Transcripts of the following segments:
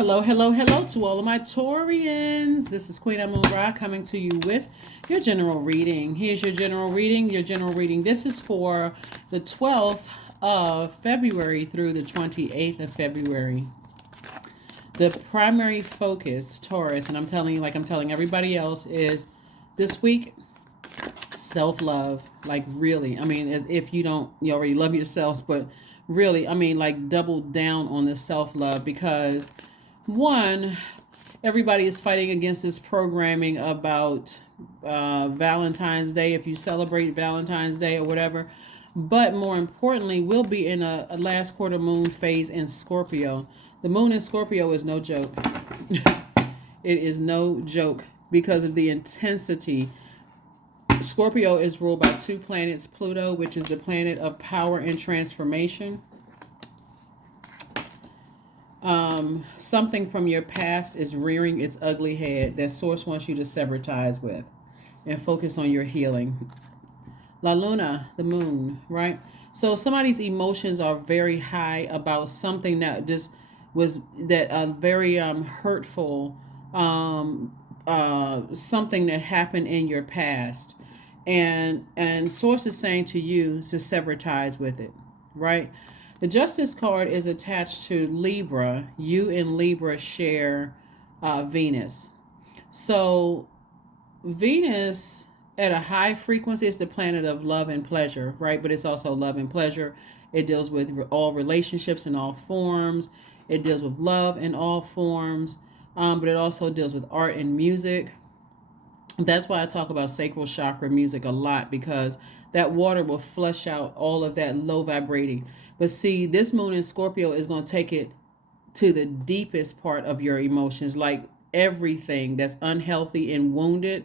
Hello, hello, hello to all of my Taurians. This is Queen Amun Ra coming to you with your general reading. Here's your general reading. Your general reading. This is for the 12th of February through the 28th of February. The primary focus, Taurus, and I'm telling you, like I'm telling everybody else, is this week self-love. Like really, I mean, as if you already love yourselves, but really, I mean, like double down on the self-love because one, everybody is fighting against this programming about Valentine's Day, if you celebrate Valentine's Day or whatever. But more importantly, we'll be in a last quarter moon phase in Scorpio. The moon in Scorpio is no joke. It is no joke because of the intensity. Scorpio is ruled by two planets, Pluto, which is the planet of power and transformation. Something from your past is rearing its ugly head that source wants you to sever ties with and focus on your healing. La Luna, the moon, right? So somebody's emotions are very high about something that just was very hurtful, something that happened in your past, and source is saying to you to sever ties with it, right? The Justice card is attached to Libra. You and Libra share Venus. So Venus at a high frequency is the planet of love and pleasure, right? But it's also love and pleasure. It deals with all relationships in all forms. It deals with love in all forms. But it also deals with art and music. That's why I talk about sacral chakra music a lot, because that water will flush out all of that low vibrating. But see, this moon in Scorpio is going to take it to the deepest part of your emotions, like everything that's unhealthy and wounded,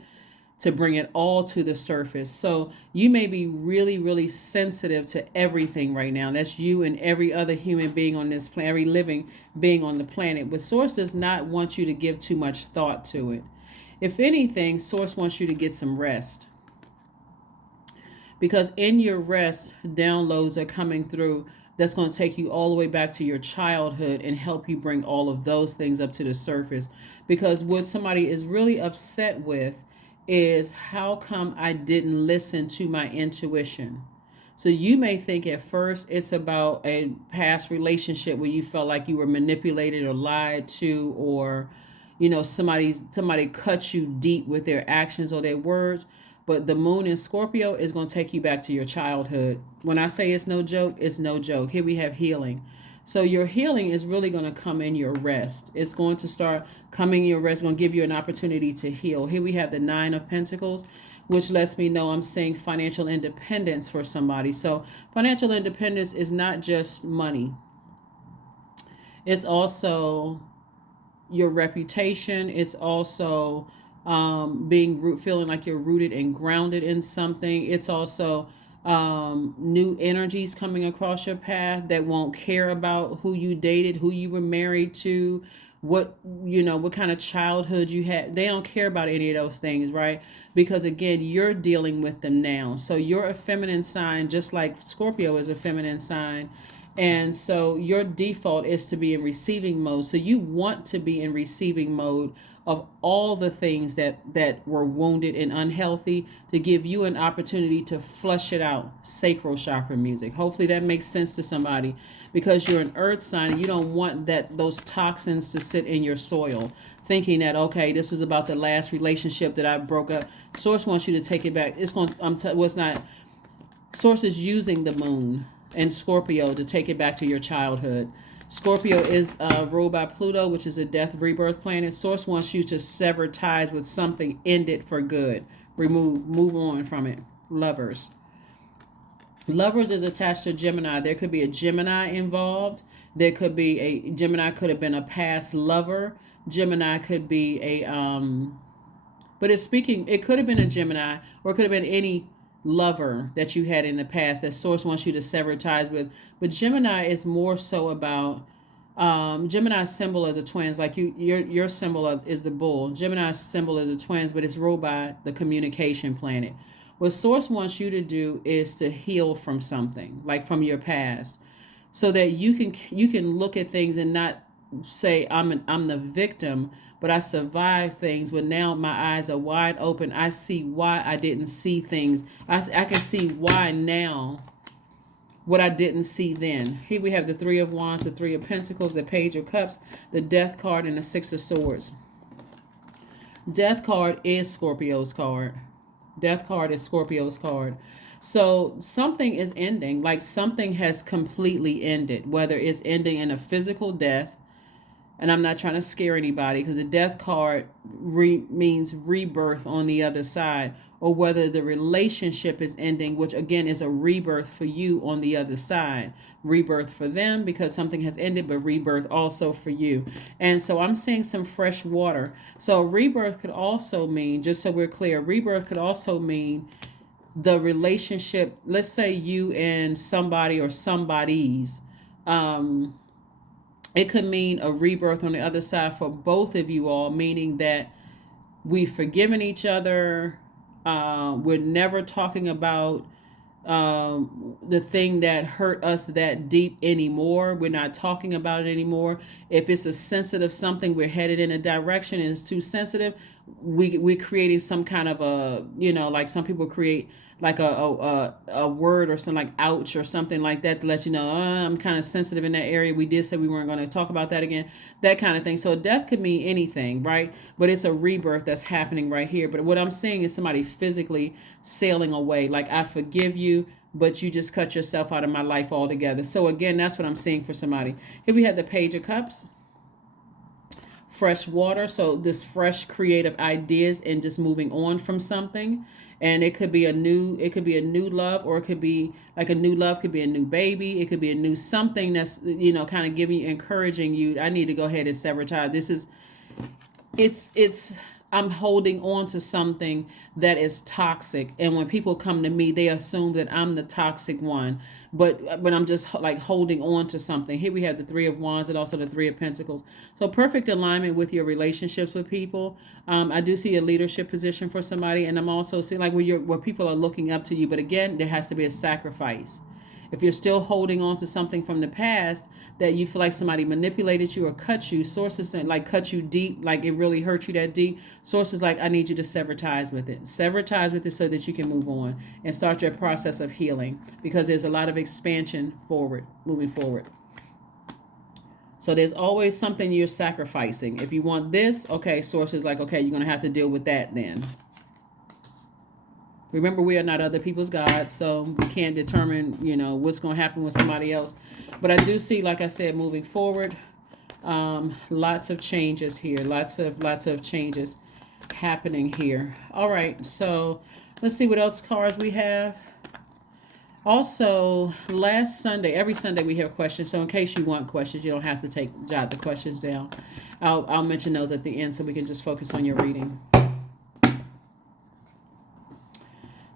to bring it all to the surface. So you may be really, really sensitive to everything right now. That's you and every other human being on this planet, every living being on the planet. But Source does not want you to give too much thought to it. If anything, Source wants you to get some rest. Because in your rest, downloads are coming through that's going to take you all the way back to your childhood and help you bring all of those things up to the surface. Because what somebody is really upset with is, how come I didn't listen to my intuition? So you may think at first it's about a past relationship where you felt like you were manipulated or lied to, or somebody cut you deep with their actions or their words. But the moon in Scorpio is going to take you back to your childhood. When I say it's no joke, it's no joke. Here we have healing. So your healing is really going to come in your rest. It's going to start coming in your rest. It's going to give you an opportunity to heal. Here we have the Nine of Pentacles, which lets me know I'm seeing financial independence for somebody. So financial independence is not just money. It's also your reputation. It's also feeling like you're rooted and grounded in something. It's also new energies coming across your path that won't care about who you dated, who you were married to, what kind of childhood you had. They don't care about any of those things, right? Because again, you're dealing with them now. So you're a feminine sign, just like Scorpio is a feminine sign. And so your default is to be in receiving mode. So you want to be in receiving mode of all the things that were wounded and unhealthy, to give you an opportunity to flush it out. Sacral chakra music. Hopefully that makes sense to somebody, because you're an earth sign and you don't want those toxins to sit in your soil, thinking that, okay, this was about the last relationship that I broke up. Source wants you to take it back. Source is using the moon and Scorpio to take it back to your childhood. Scorpio is ruled by Pluto, which is a death rebirth planet. Source wants you to sever ties with something, end it for good, move on from it. Lovers is attached to Gemini. There could be a Gemini involved. There could be Gemini could have been a past lover. Gemini could be it could have been a Gemini, or it could have been any lover that you had in the past that Source wants you to sever ties with. But Gemini is more so about Gemini's symbol is a twins, like your symbol is the bull. Gemini's symbol is a twins, but it's ruled by the communication planet. What Source wants you to do is to heal from something, like from your past, so that you can look at things and not say I'm the victim, but I survived things. But now my eyes are wide open. I see why I didn't see things. I can see why now what I didn't see then. Here we have the Three of Wands, the Three of Pentacles, the Page of Cups, the Death card, and the Six of Swords. Death card is Scorpio's card. Death card is Scorpio's card. So something is ending, like something has completely ended, whether it's ending in a physical death, and I'm not trying to scare anybody because the death card means rebirth on the other side, or whether the relationship is ending, which again is a rebirth for you on the other side. Rebirth for them because something has ended, but rebirth also for you. And so I'm seeing some fresh water. So rebirth could also mean, just so we're clear, rebirth could also mean the relationship, let's say you and somebody or somebody's, it could mean a rebirth on the other side for both of you all, meaning that we've forgiven each other. We're never talking about the thing that hurt us that deep anymore. We're not talking about it anymore. If it's a sensitive something, we're headed in a direction and it's too sensitive, we're creating some kind of a, like some people create like a word or something like ouch or something like that to let you know, I'm kind of sensitive in that area. We did say we weren't going to talk about that again, that kind of thing. So death could mean anything, right? But it's a rebirth that's happening right here. But what I'm seeing is somebody physically sailing away. Like, I forgive you, but you just cut yourself out of my life altogether. So again, that's what I'm seeing for somebody. Here we have the Page of Cups. Fresh water, so this fresh creative ideas and just moving on from something. And it could be a new love, or it could be like a new love could be a new baby, it could be a new something that's kind of giving you, encouraging you, I need to go ahead and sever ties. This is it's I'm holding on to something that is toxic, and when people come to me, they assume that I'm the toxic one, but I'm just like holding on to something. Here we have the Three of Wands and also the Three of Pentacles. So perfect alignment with your relationships with people. I do see a leadership position for somebody, and I'm also seeing like where people are looking up to you, but again, there has to be a sacrifice. If you're still holding on to something from the past that you feel like somebody manipulated you or cut you, sources saying like cut you deep, like it really hurt you that deep. Sources like, I need you to sever ties with it. Sever ties with it so that you can move on and start your process of healing, because there's a lot of expansion moving forward. So there's always something you're sacrificing. If you want this, okay, sources like, okay, you're going to have to deal with that then. Remember, we are not other people's gods, so we can't determine, what's going to happen with somebody else. But I do see, like I said, moving forward, lots of changes here, lots of changes happening here. All right, so let's see what else cards we have. Also, last Sunday, every Sunday we have questions. So in case you want questions, you don't have to jot the questions down. I'll mention those at the end so we can just focus on your reading.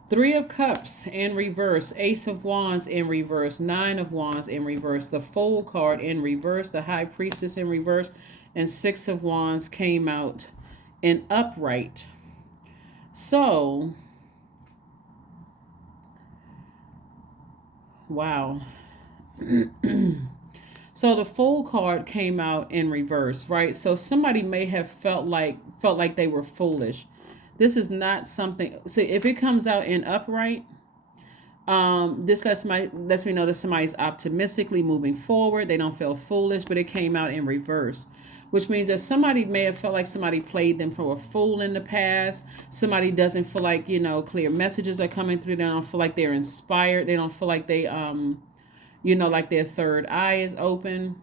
Three of Cups in reverse, Ace of Wands in reverse, Nine of Wands in reverse, the Fool card in reverse, the High Priestess in reverse, and Six of Wands came out in upright. So, wow. So the Fool card came out in reverse, right? So somebody may have felt like they were foolish. This is not something. So if it comes out in upright, this lets me know that somebody's optimistically moving forward. They don't feel foolish, but it came out in reverse, which means that somebody may have felt like somebody played them for a fool in the past. Somebody doesn't feel like, clear messages are coming through. They don't feel like they're inspired. They don't feel like they, like their third eye is open.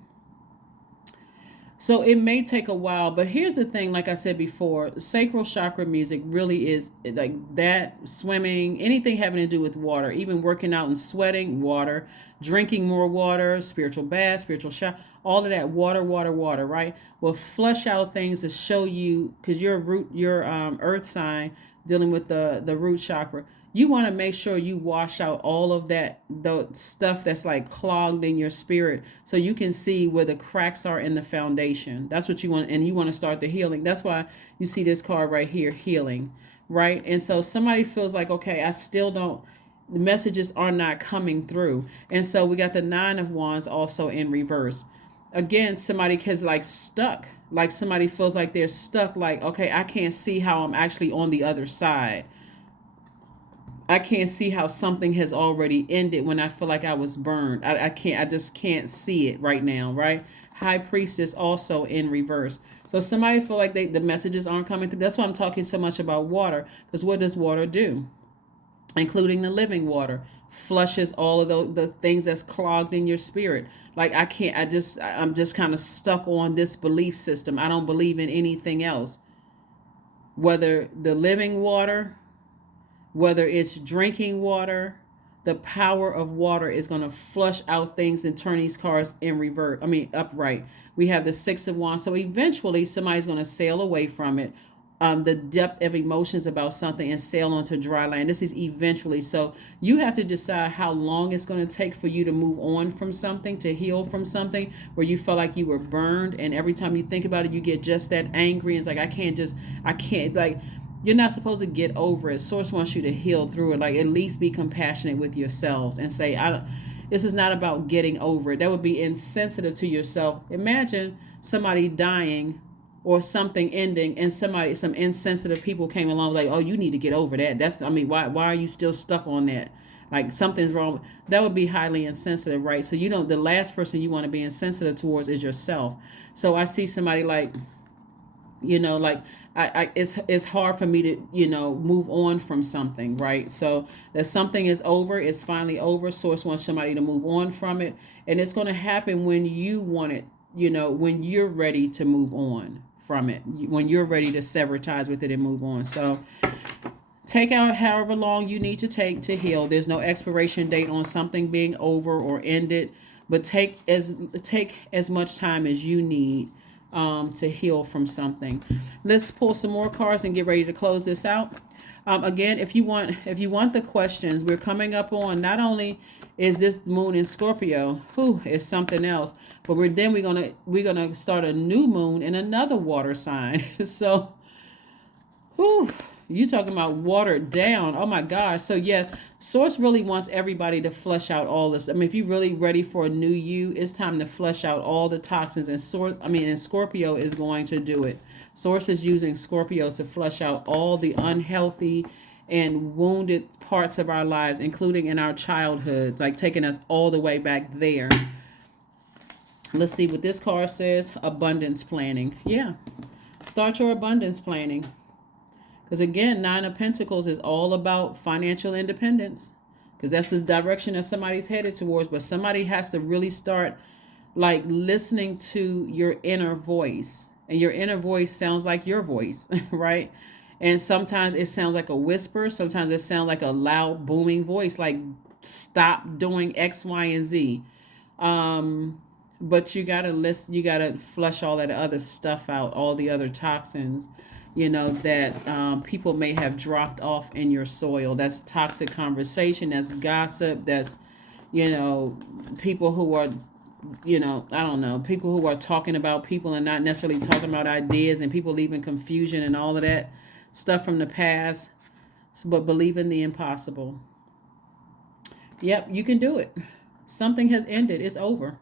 So it may take a while, but here's the thing, like I said before, sacral chakra music really is like that, swimming, anything having to do with water, even working out and sweating, water, drinking more water, spiritual bath, spiritual shower, all of that, water, right? Will flush out things to show you, because your earth sign dealing with the root chakra, you want to make sure you wash out all of that, the stuff that's like clogged in your spirit, so you can see where the cracks are in the foundation. That's what you want, and you want to start the healing. That's why you see this card right here, healing, right? And so somebody feels like, okay, I still don't, the messages are not coming through. And so we got the Nine of Wands also in reverse. again, somebody is like stuck. Like somebody feels like they're stuck. Like, okay, I can't see how I'm actually on the other side. I can't see how something has already ended when I feel like I was burned. I can't, I just can't see it right now, right? High Priestess also in reverse. So somebody feel like the messages aren't coming through. That's why I'm talking so much about water. Because what does water do? Including the living water, flushes all of the things that's clogged in your spirit. Like I can't, I'm just kind of stuck on this belief system. I don't believe in anything else. Whether the living water, whether it's drinking water, the power of water is going to flush out things and turn these cars in reverse. I mean, upright. We have the Six of Wands. So eventually somebody's going to sail away from it. The depth of emotions about something and sail onto dry land. This is eventually. So you have to decide how long it's going to take for you to move on from something, to heal from something where you felt like you were burned. And every time you think about it, you get just that angry. It's like, I can't, like, you're not supposed to get over it. Source wants you to heal through it. Like, at least be compassionate with yourselves and say, this is not about getting over it. That would be insensitive to yourself. Imagine somebody dying or something ending and some insensitive people came along like, oh, you need to get over that. Why are you still stuck on that? Like something's wrong. That would be highly insensitive, right? So the last person you want to be insensitive towards is yourself. So I see somebody like, like it's hard for me to, move on from something, right? So that something is over, it's finally over. Source wants somebody to move on from it. And it's going to happen when you want it, when you're ready to move on from it, when you're ready to sever ties with it and move on. So take out however long you need to take to heal. There's no expiration date on something being over or ended, but take as much time as you need to heal from something. Let's pull some more cards and get ready to close this out. Again, if you want the questions, we're coming up on, not only is this moon in Scorpio, is something else, but we're gonna start a new moon in another water sign. So, you talking about watered down? Oh my gosh! So yes, Source really wants everybody to flush out all this. I mean, if you're really ready for a new you, it's time to flush out all the toxins. And Scorpio is going to do it. Source is using Scorpio to flush out all the unhealthy and wounded parts of our lives, including in our childhood, like taking us all the way back there. Let's see what this card says. Abundance planning. Yeah. Start your abundance planning. Because again, Nine of Pentacles is all about financial independence. Because that's the direction that somebody's headed towards. But somebody has to really start like listening to your inner voice. And your inner voice sounds like your voice, right? And sometimes it sounds like a whisper. Sometimes it sounds like a loud booming voice, like stop doing X, Y, and Z. But you gotta flush all that other stuff out, all the other toxins, that people may have dropped off in your soil. That's toxic conversation, that's gossip, that's, people who are, I don't know, people who are talking about people and not necessarily talking about ideas, and people leaving confusion and all of that stuff from the past. But believe in the impossible. Yep, you can do it. Something has ended. It's over.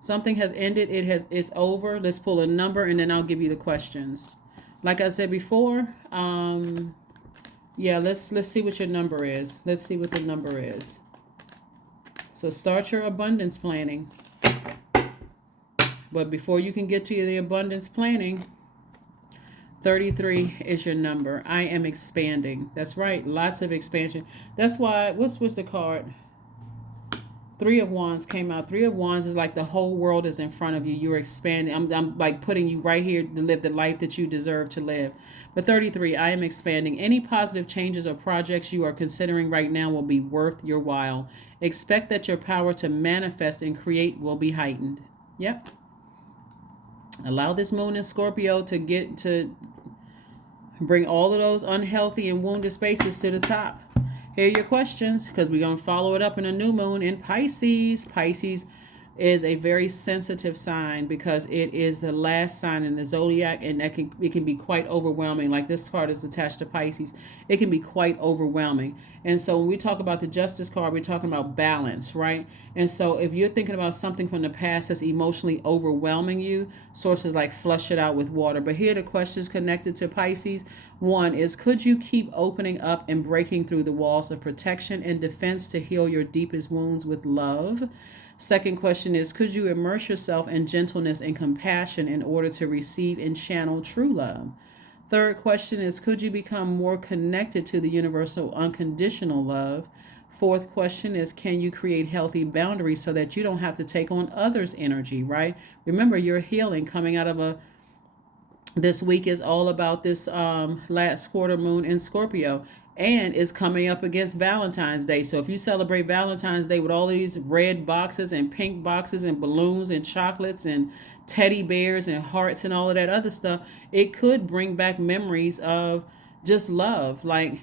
Something has ended. It's over. Let's pull a number and then I'll give you the questions. Like I said before, let's see what your number is. Let's see what the number is. So start your abundance planning. But before you can get to the abundance planning, 33 is your number. I am expanding. That's right. Lots of expansion. That's why, what's the card? Three of Wands came out. Three of Wands is like the whole world is in front of you. You're expanding. I'm like putting you right here to live the life that you deserve to live. But 33, I am expanding. Any positive changes or projects you are considering right now will be worth your while. Expect that your power to manifest and create will be heightened. Yep. Allow this moon in Scorpio to bring all of those unhealthy and wounded spaces to the top. Here are your questions, because we're going to follow it up in a new moon in Pisces. Pisces is a very sensitive sign because it is the last sign in the zodiac, and it can be quite overwhelming. Like this card is attached to Pisces, it can be quite overwhelming. And so when we talk about the Justice card, we're talking about balance, right? And so if you're thinking about something from the past that's emotionally overwhelming you, sources like flush it out with water. But here are the questions connected to Pisces. One is, could you keep opening up and breaking through the walls of protection and defense to heal your deepest wounds with love? Second question is, could you immerse yourself in gentleness and compassion in order to receive and channel true love? Third question is, could you become more connected to the universal unconditional love? Fourth question is, can you create healthy boundaries so that you don't have to take on others' energy, right? Remember, you're healing coming out of this week is all about this last quarter moon in Scorpio, and is coming up against Valentine's Day. So if you celebrate Valentine's Day with all these red boxes and pink boxes and balloons and chocolates and teddy bears and hearts and all of that other stuff, it could bring back memories of just love, like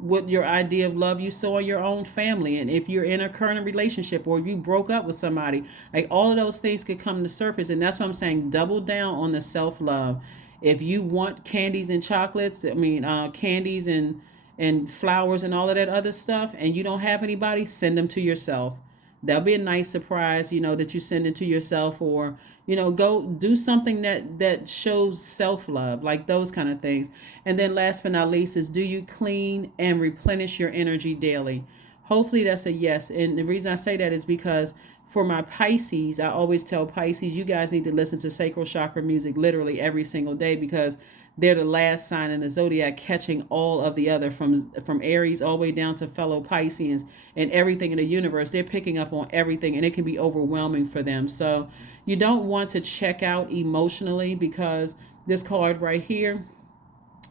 what your idea of love you saw in your own family. And if you're in a current relationship, or if you broke up with somebody, like all of those things could come to surface. And that's what I'm saying, double down on the self-love. If you want candies and chocolates, candies and flowers and all of that other stuff, and you don't have anybody, send them to yourself. That'll be a nice surprise, that you send it to yourself. Or go do something that shows self-love, like those kind of things. And then last but not least is, do you clean and replenish your energy daily? Hopefully that's a yes. And the reason I say that is because for my Pisces, I always tell Pisces, you guys need to listen to sacral chakra music literally every single day, because they're the last sign in the zodiac, catching all of the other, from Aries all the way down to fellow Pisceans and everything in the universe. They're picking up on everything, and it can be overwhelming for them. So you don't want to check out emotionally, because this card right here,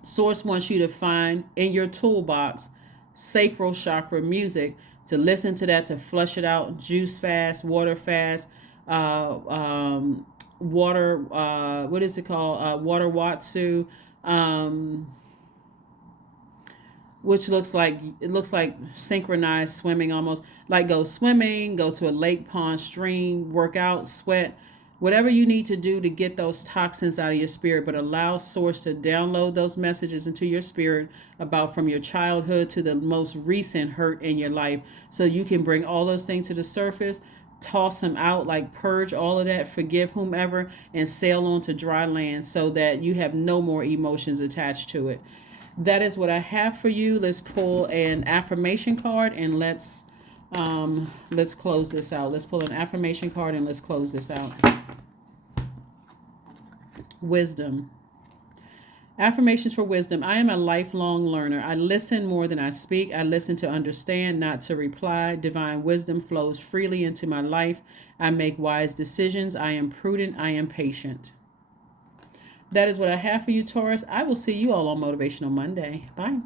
Source wants you to find in your toolbox sacral chakra music, to listen to that, to flush it out, juice fast, water fast, water, what is it called? Water Watsu, which looks like synchronized swimming almost. Like go swimming, go to a lake, pond, stream, work out, sweat, whatever you need to do to get those toxins out of your spirit. But allow Source to download those messages into your spirit about from your childhood to the most recent hurt in your life, so you can bring all those things to the surface, toss them out, like purge all of that, forgive whomever, and sail on to dry land, so that you have no more emotions attached to it. That is what I have for you. Let's pull an affirmation card, and let's close this out. Let's pull an affirmation card, and let's close this out. Wisdom. Affirmations for wisdom. I am a lifelong learner. I listen more than I speak. I listen to understand, not to reply. Divine wisdom flows freely into my life. I make wise decisions. I am prudent. I am patient. That is what I have for you, Taurus. I will see you all on Motivational Monday. Bye.